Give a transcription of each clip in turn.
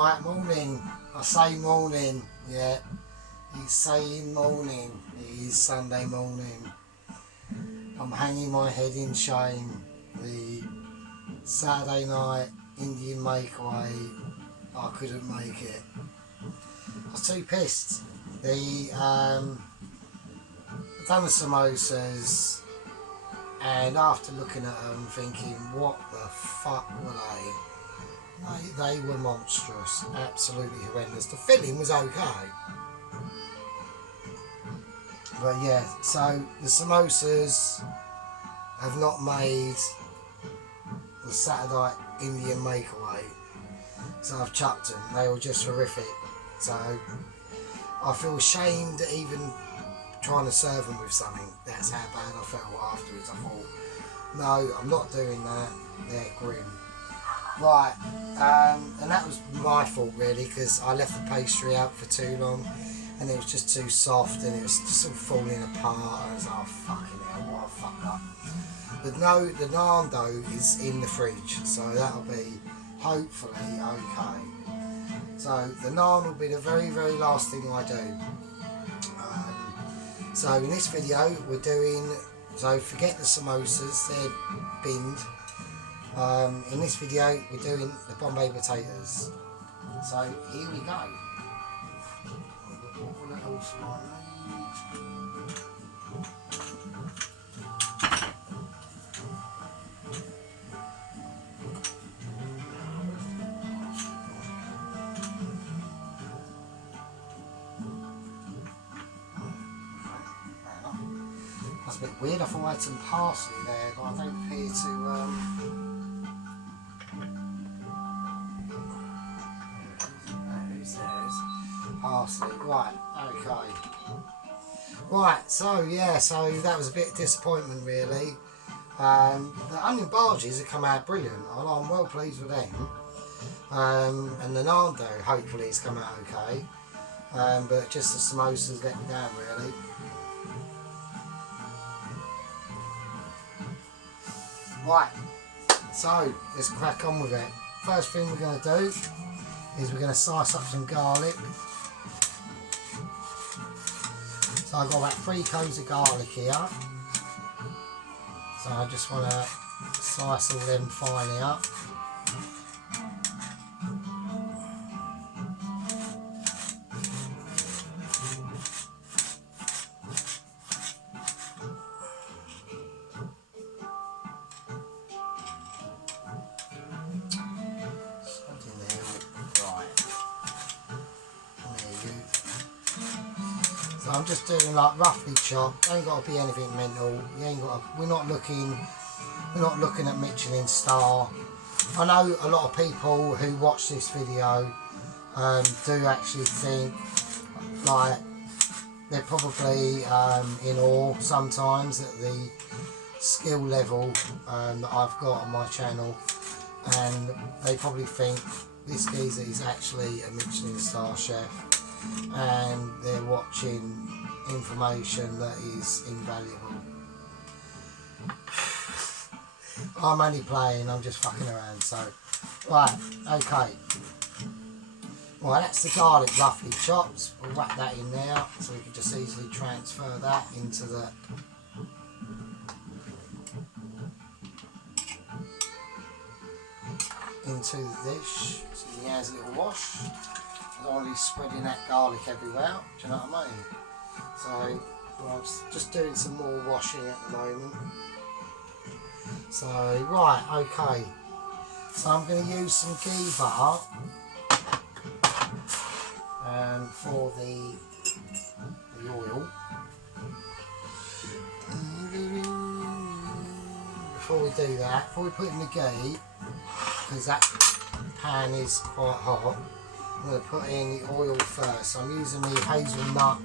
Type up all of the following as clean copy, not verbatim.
Right, morning. I say morning, yeah. He's saying morning. It is Sunday morning. I'm hanging my head in shame. The Saturday night Indian makeaway, I couldn't make it. I was too pissed. I've done the samosas, and after looking at them thinking, what the fuck were they? They were monstrous, absolutely horrendous. The filling was okay, but yeah, so the samosas have not made the Saturday Indian makeaway, so I've chucked them. They were just horrific, so I feel ashamed even trying to serve them with something. That's how bad I felt afterwards. I thought, no, I'm not doing that, they're grim. Right, and that was my fault really, because I left the pastry out for too long and it was just too soft and it was just all falling apart. I was like, oh fucking hell, what a fuck up. The naan dough is in the fridge, so that'll be hopefully okay. So the naan will be the very, very last thing I do. So in this video we're doing, so forget the samosas, they're binned. In this video we're doing the Bombay potatoes. So here we go. What else do I need? That's a bit weird. I thought I had some parsley there, but I don't appear to. Parsley, right, okay. Right, so yeah, so that was a bit of disappointment really. The onion barges have come out brilliant. I'm well pleased with them. And the naan dough hopefully has come out okay. But just the samosas let me down really. Right, so let's crack on with it. First thing we're going to do is we're going to slice up some garlic. So I've got about 3 cloves of garlic here. So I just want to slice all them finely up. I'm just doing like roughly chopped. Ain't got to be anything mental. You ain't got to, we're not looking at Michelin star. I know a lot of people who watch this video do actually think like they're probably in awe sometimes at the skill level that I've got on my channel, and they probably think this geezer is actually a Michelin star chef and they're watching information that is invaluable. I'm only playing, I'm just fucking around, so right, okay. Right, that's the garlic roughly chopped. We'll whack that in there so we can just easily transfer that into the dish. So he has a little wash. I don't want to be spreading that garlic everywhere, do you know what I mean? So, well, I'm just doing some more washing at the moment. So, right, okay. So I'm going to use some ghee butter for the oil. Before we do that, before we put in the ghee, because that pan is quite hot, I'm going to put in the oil first. So I'm using the hazelnut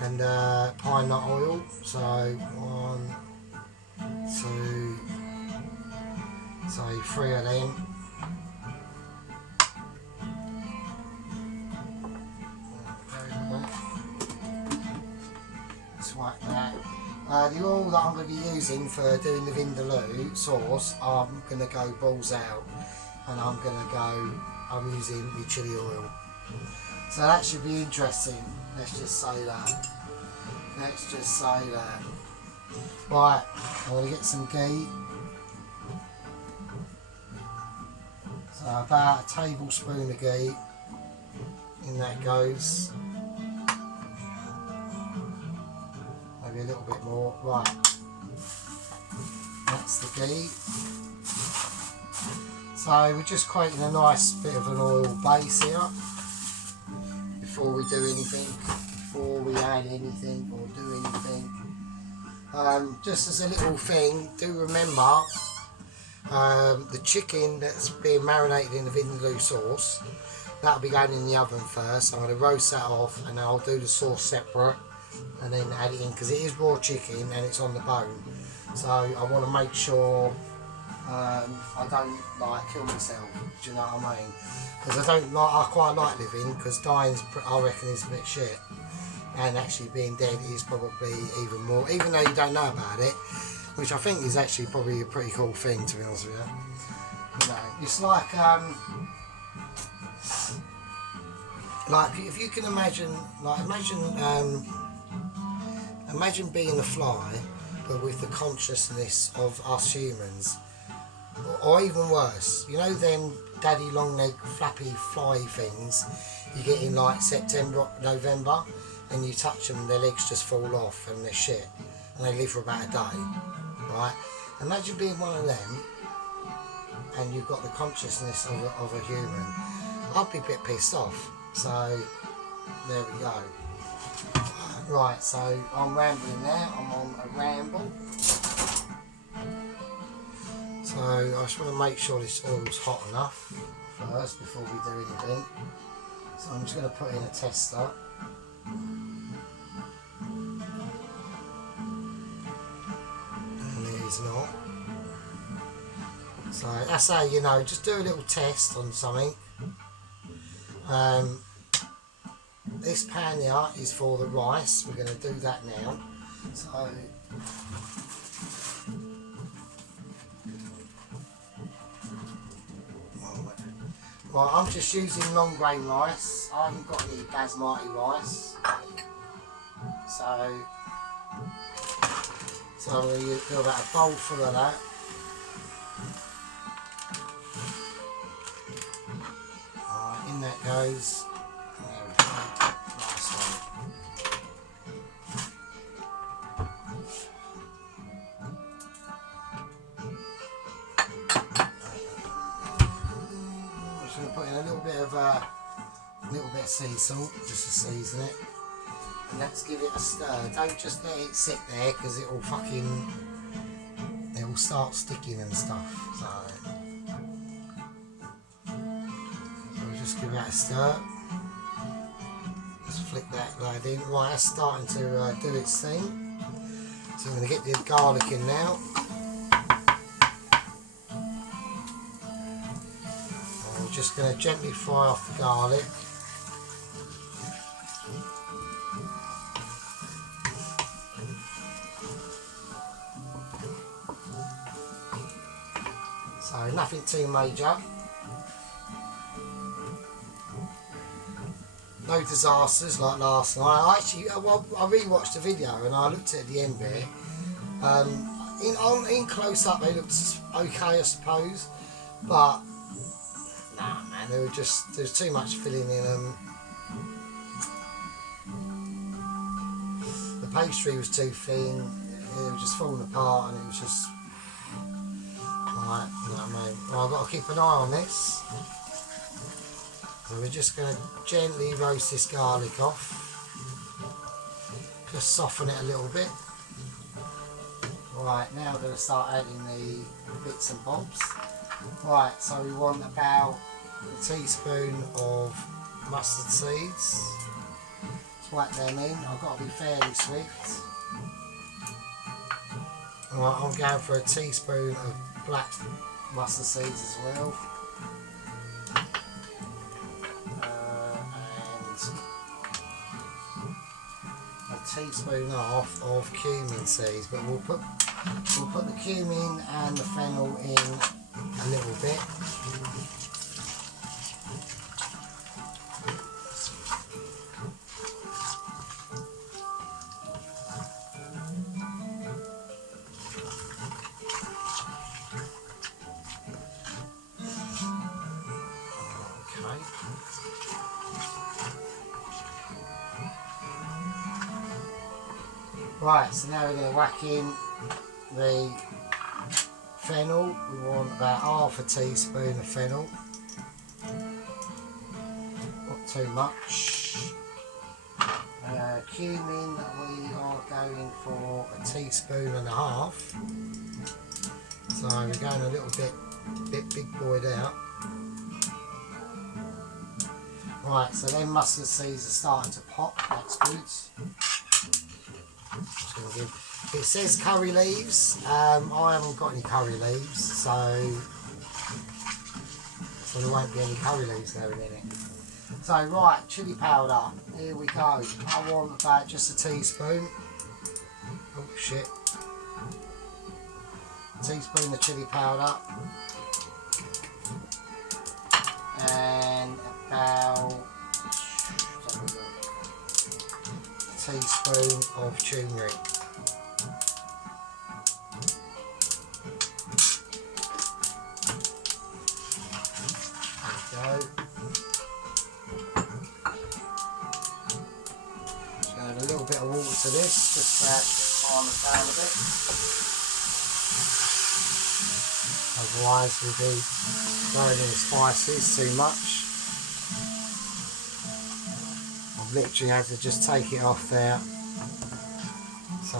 and pine nut oil. So 1, 2, so 3 of them. Just like that. The oil that I'm going to be using for doing the vindaloo sauce, I'm going to go balls out, and I'm going to go I'm using my chili oil. So that should be interesting. Let's just say that. Let's just say that. Right, I'm going to get some ghee. So about a tablespoon of ghee. In that goes. Maybe a little bit more. Right. That's the ghee. So we're just creating a nice bit of an oil base here before we do anything, before we add anything or do anything. Just as a little thing, do remember the chicken that's being marinated in the vindaloo sauce, that'll be going in the oven first. I'm going to roast that off and then I'll do the sauce separate and then add it in, because it is raw chicken and it's on the bone. So I want to make sure I don't like kill myself, do you know what I mean? Because I quite like living, because dying's, I reckon, is a bit shit, and actually being dead is probably even more, even though you don't know about it, which I think is actually probably a pretty cool thing, to be honest with you. You know, it's like if you can imagine, imagine being a fly, but with the consciousness of us humans. Or even worse, you know them daddy long leg flappy fly things you get in like September, November, and you touch them, their legs just fall off and they're shit, and they live for about a day, right? Imagine being one of them and you've got the consciousness of a human. I'd be a bit pissed off. So there we go. Right, so I'm rambling now, I'm on a ramble. So I just want to make sure this oil's hot enough first before we do anything. So I'm just going to put in a tester. And it is not. So that's how you know, just do a little test on something. This pan here is for the rice, we're going to do that now. So right, I'm just using long grain rice. I haven't got any basmati rice. So I'm going to do about a bowl full of that. Alright, in that goes. There we go. Nice one. Put in a little bit of sea salt just to season it, and let's give it a stir. Don't just let it sit there, because it will start sticking and stuff. So we'll just give that a stir. Just flick that lid in. Right, that's starting to do its thing. So I'm going to get the garlic in now. Just going to gently fry off the garlic. So nothing too major. No disasters like last night. I rewatched the video and I looked at the end there. In close up they looked okay, I suppose, but nah, man, there's too much filling in them. The pastry was too thin, it was just falling apart, and it was just right, you know what I mean? Well, I've got to keep an eye on this. So we're just going to gently roast this garlic off, just soften it a little bit. Right, now we're going to start adding the bits and bobs. Right, so we want about a teaspoon of mustard seeds. Let's whack them in. I've got to be fairly swift. Right, I'm going for a teaspoon of black mustard seeds as well. And a teaspoon and a half of cumin seeds, but we'll put the cumin and the fennel in a little bit. Right, so now we're going to whack in the fennel. We want about half a teaspoon of fennel, not too much. Cumin, we are going for a teaspoon and a half. So we're going a little bit big boyed out. Right, so then mustard seeds are starting to pop. That's good. It says curry leaves. I haven't got any curry leaves, so there won't be any curry leaves going in it. So right, chilli powder. Here we go. I want about just a teaspoon. Oh shit. A teaspoon of chilli powder. And about a teaspoon of turmeric. There we go. Just add a little bit of water to this, just to calm it down a bit. Otherwise we'll be throwing in the spices too much. I've literally had to just take it off there. So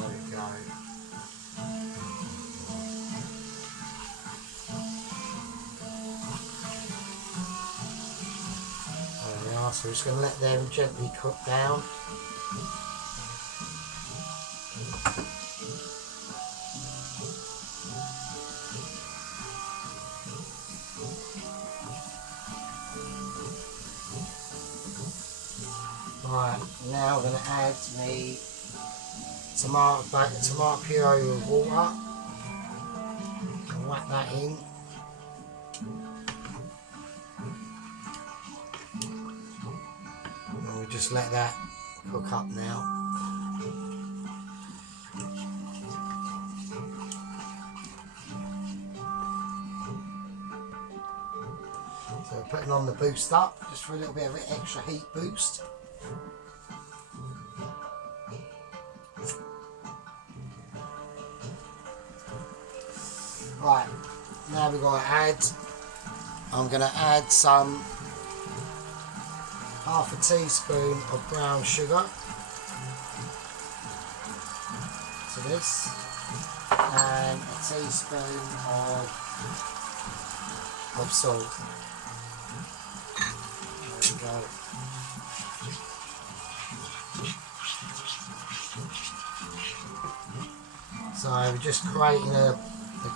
there we go. There we are, so we're just going to let them gently cook down. Right, now I'm going to add me tomato puree with water and whack that in. And we'll just let that cook up now. So we're putting on the boost up just for a little bit of an extra heat boost. Right, now we're going to I'm going to add some half a teaspoon of brown sugar to this and a teaspoon of salt. There we go. So we're just creating the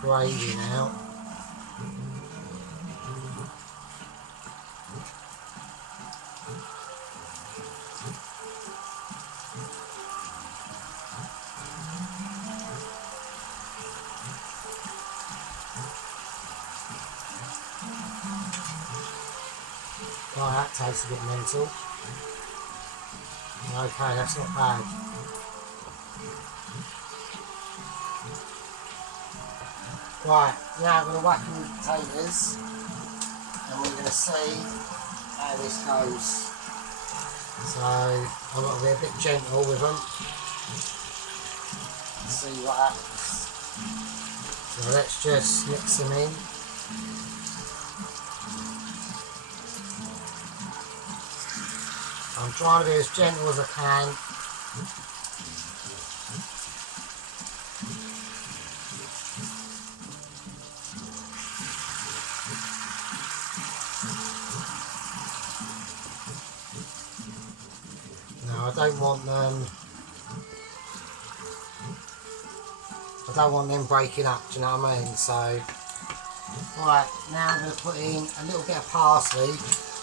gravy now. Oh, that tastes a bit mental. Okay, that's not bad. Right, now I'm going to whack in the potatoes and we're going to see how this goes. So I've got to be a bit gentle with them. See what happens. So let's just mix them in. I'm trying to be as gentle as I can. Now I don't want them breaking up, do you know what I mean? So, right, now I'm going to put in a little bit of parsley.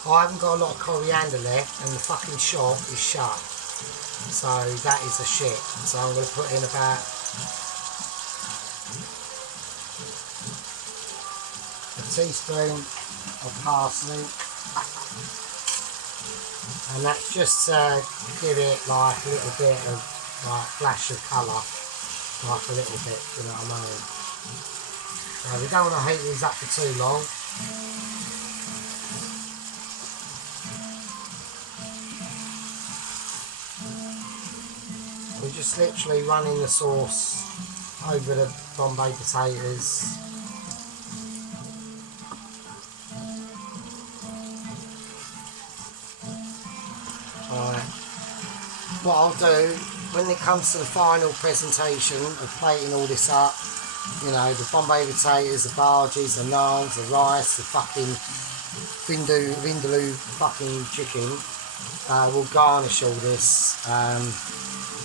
I haven't got a lot of coriander left and the fucking shop is shut. So that is a shit. So I'm going to put in about a teaspoon of parsley. And that's just to give it like a little bit of like flash of colour. Like a little bit, you know what I mean? So we don't want to heat these up for too long. we're just literally running the sauce over the Bombay potatoes. Alright, what I'll do when it comes to the final presentation of plating all this up, you know, the Bombay potatoes, the barges, the naans, the rice, the fucking vindaloo fucking chicken, we'll garnish all this.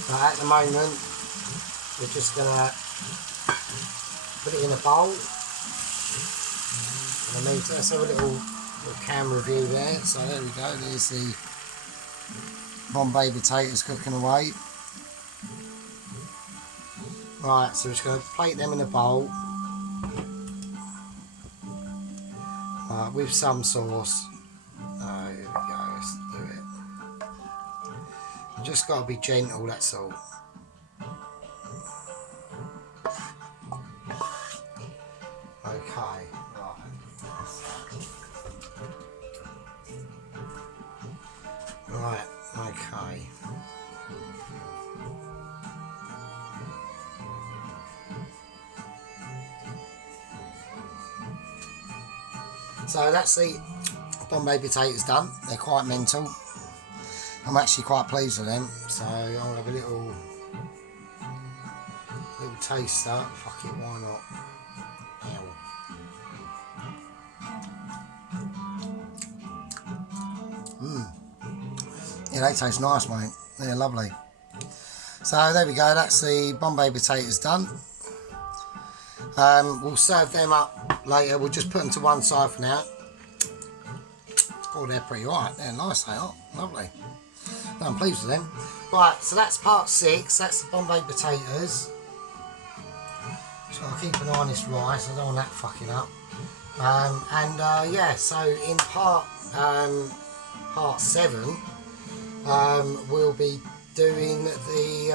But at the moment, we're just gonna put it in a bowl. Let's have a little camera view there. So there we go. There's the Bombay potatoes cooking away. Right, so we're just going to plate them in a bowl with some sauce. There we go, let's do it. You just got to be gentle, that's all. Okay, right, okay. So that's the Bombay potatoes done. They're quite mental. I'm actually quite pleased with them. So I'll have a little taster. Fuck it, why not? Yeah, they taste nice, mate. They're lovely. So there we go. That's the Bombay potatoes done. We'll serve them up later. We'll just put them to one side for now. Oh, they're pretty alright. They're nice, they are. Lovely. No, I'm pleased with them. Right, so that's part 6. That's the Bombay potatoes. So I'll keep an eye on this rice. I don't want that fucking up. Yeah, so in part 7, we'll be doing the,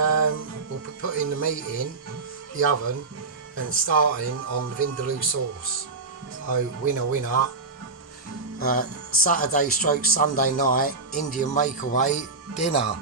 we'll be putting the meat in the oven and starting on the vindaloo sauce. So winner, Saturday / Sunday night Indian makeaway dinner.